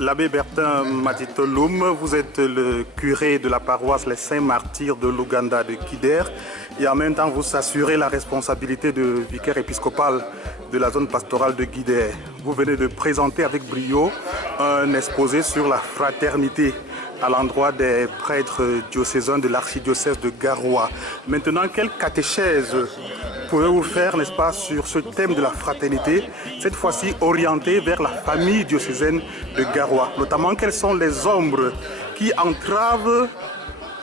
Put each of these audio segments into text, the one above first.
L'abbé Bertin Matitoloum, vous êtes le curé de la paroisse Les Saints Martyrs de l'Ouganda de Guider et en même temps vous assurez la responsabilité de vicaire épiscopal de la zone pastorale de Guider. Vous venez de présenter avec brio un exposé sur la fraternité à l'endroit des prêtres diocésains de l'archidiocèse de Garoua. Maintenant, quelle catéchèse pouvez-vous faire, n'est-ce pas, sur ce thème de la fraternité, cette fois-ci orienté vers la famille diocésaine de Garoua? Notamment, quelles sont les ombres qui entravent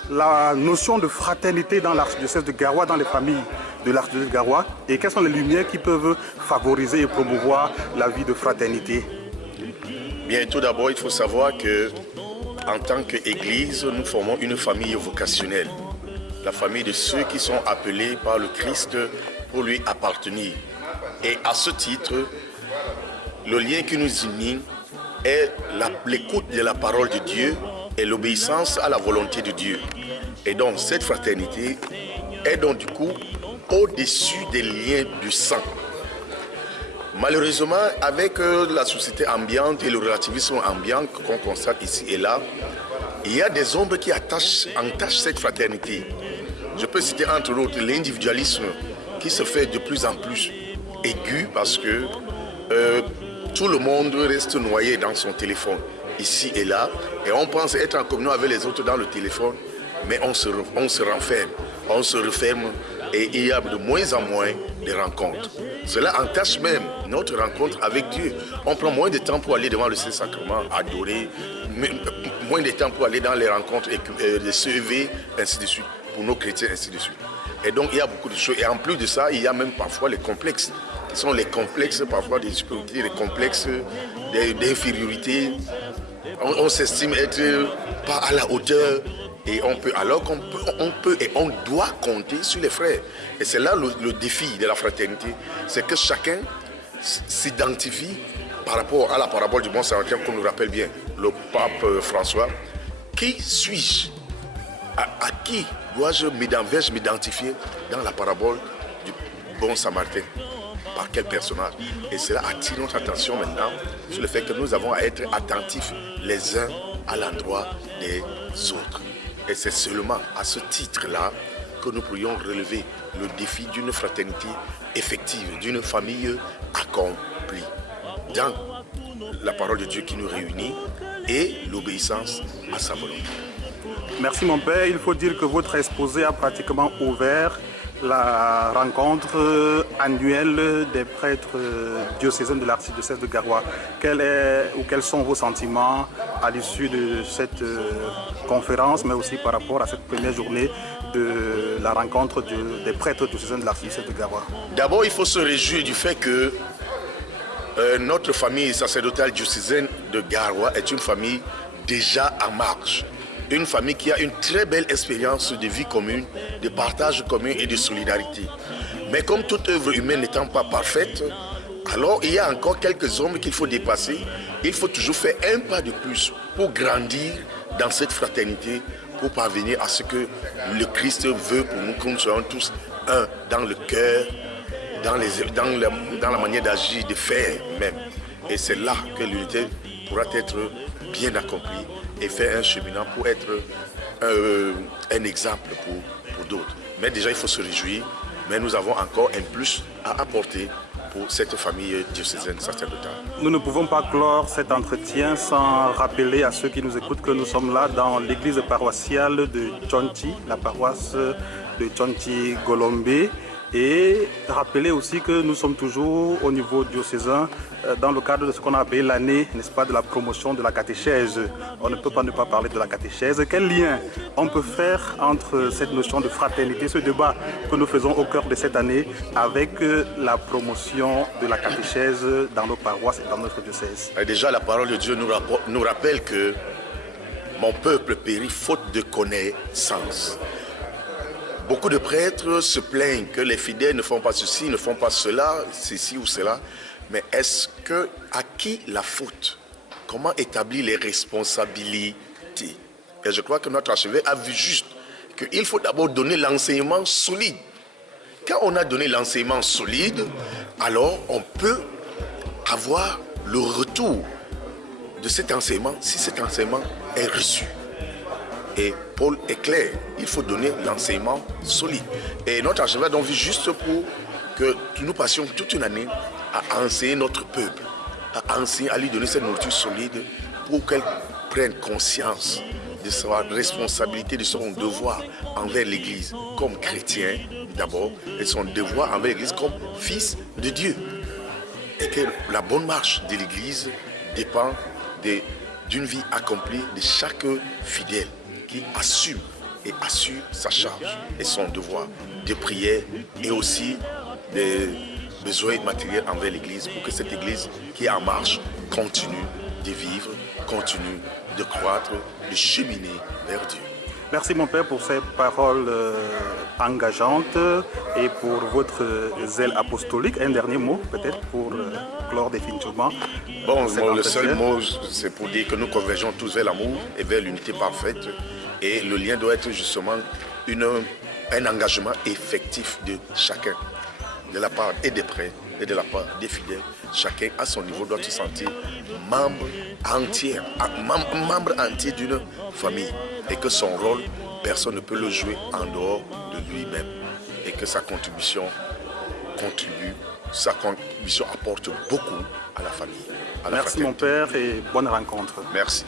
la notion de fraternité dans l'archidiocèse de Garoua, dans les familles de l'archidiocèse de Garoua, et quelles sont les lumières qui peuvent favoriser et promouvoir la vie de fraternité? Bien, tout d'abord, il faut savoir que en tant qu'Église, nous formons une famille vocationnelle. La famille de ceux qui sont appelés par le Christ pour lui appartenir. Et à ce titre, le lien qui nous unit est l'écoute de la parole de Dieu et l'obéissance à la volonté de Dieu. Et donc, cette fraternité est donc du coup au-dessus des liens du sang. Malheureusement, avec la société ambiante et le relativisme ambiant qu'on constate ici et là, il y a des ombres qui entachent cette fraternité. Je peux citer entre autres l'individualisme qui se fait de plus en plus aigu parce que tout le monde reste noyé dans son téléphone, ici et là, et on pense être en communion avec les autres dans le téléphone, mais on se renferme, on se referme et il y a de moins en moins de rencontres. Cela entache même notre rencontre avec Dieu. On prend moins de temps pour aller devant le Saint-Sacrement, adorer, moins de temps pour aller dans les rencontres, les CEV, ainsi de suite, pour nos chrétiens, ainsi de suite. Et donc il y a beaucoup de choses. Et en plus de ça, il y a même parfois les complexes, qui sont les complexes parfois des supériorités, les complexes d'infériorité. On s'estime être pas à la hauteur. Et alors qu'on peut et on doit compter sur les frères. Et c'est là le défi de la fraternité, c'est que chacun s'identifie par rapport à la parabole du bon samaritain, comme nous rappelle bien le pape François. Qui suis-je? À qui dois-je m'identifier dans la parabole du bon samaritain? Par quel personnage? Et cela attire notre attention maintenant sur le fait que nous avons à être attentifs les uns à l'endroit des autres. Et c'est seulement à ce titre-là que nous pourrions relever le défi d'une fraternité effective, d'une famille accomplie, dans la parole de Dieu qui nous réunit et l'obéissance à sa volonté. Merci mon père. Il faut dire que votre exposé a pratiquement ouvert la rencontre annuelle des prêtres diocésains de l'archidiocèse de Garoua. Quels sont vos sentiments à l'issue de cette conférence, mais aussi par rapport à cette première journée de la rencontre des prêtres diocésains de l'archidiocèse de Garoua? D'abord, il faut se réjouir du fait que notre famille sacerdotale diocésaine de Garoua est une famille déjà en marche. Une famille qui a une très belle expérience de vie commune, de partage commun et de solidarité. Mais comme toute œuvre humaine n'étant pas parfaite, alors il y a encore quelques ombres qu'il faut dépasser. Il faut toujours faire un pas de plus pour grandir dans cette fraternité, pour parvenir à ce que le Christ veut pour nous, que nous soyons tous un dans le cœur, dans la manière d'agir, de faire même. Et c'est là que l'unité pourra être bien accomplie et faire un cheminant pour être un exemple pour d'autres. Mais déjà, il faut se réjouir, mais nous avons encore un plus à apporter pour cette famille diocésaine sacerdotale. Nous ne pouvons pas clore cet entretien sans rappeler à ceux qui nous écoutent que nous sommes là dans l'église paroissiale de Tchonti, la paroisse de Tchonti Golombé, et rappeler aussi que nous sommes toujours au niveau diocésain dans le cadre de ce qu'on a appelé l'année, n'est-ce pas, de la promotion de la catéchèse. On ne peut pas ne pas parler de la catéchèse. Quel lien on peut faire entre cette notion de fraternité, ce débat que nous faisons au cœur de cette année, avec la promotion de la catéchèse dans nos paroisses et dans notre diocèse? Déjà, la parole de Dieu nous rappelle que mon peuple périt faute de connaissance. Beaucoup de prêtres se plaignent que les fidèles ne font pas ceci, ne font pas cela, ceci ou cela. Mais est-ce que, à qui la faute? Comment établir les responsabilités? Et je crois que notre archevêque a vu juste qu'il faut d'abord donner l'enseignement solide. Quand on a donné l'enseignement solide, alors on peut avoir le retour de cet enseignement si cet enseignement est reçu. Et Paul est clair, il faut donner l'enseignement solide. Et notre archevêque donc vit juste pour que nous passions toute une année à enseigner notre peuple, à enseigner, à lui donner cette nourriture solide pour qu'elle prenne conscience de sa responsabilité, de son devoir envers l'Église comme chrétien d'abord, et son devoir envers l'Église comme fils de Dieu. Et que la bonne marche de l'Église dépend d'une vie accomplie de chaque fidèle qui assume et assure sa charge et son devoir de prière et aussi des besoins matériels envers l'Église pour que cette Église qui est en marche continue de vivre, continue de croître, de cheminer vers Dieu. Merci mon père pour ces paroles engageantes et pour votre zèle apostolique. Un dernier mot peut-être pour clore définitivement. Bon, le seul mot c'est pour dire que nous convergeons tous vers l'amour et vers l'unité parfaite. Et le lien doit être justement un engagement effectif de chacun, de la part et des prêtres et de la part des fidèles. Chacun à son niveau doit se sentir membre entier d'une famille et que son rôle, personne ne peut le jouer en dehors de lui-même et que sa contribution apporte beaucoup à la famille. Merci mon père et bonne rencontre. Merci.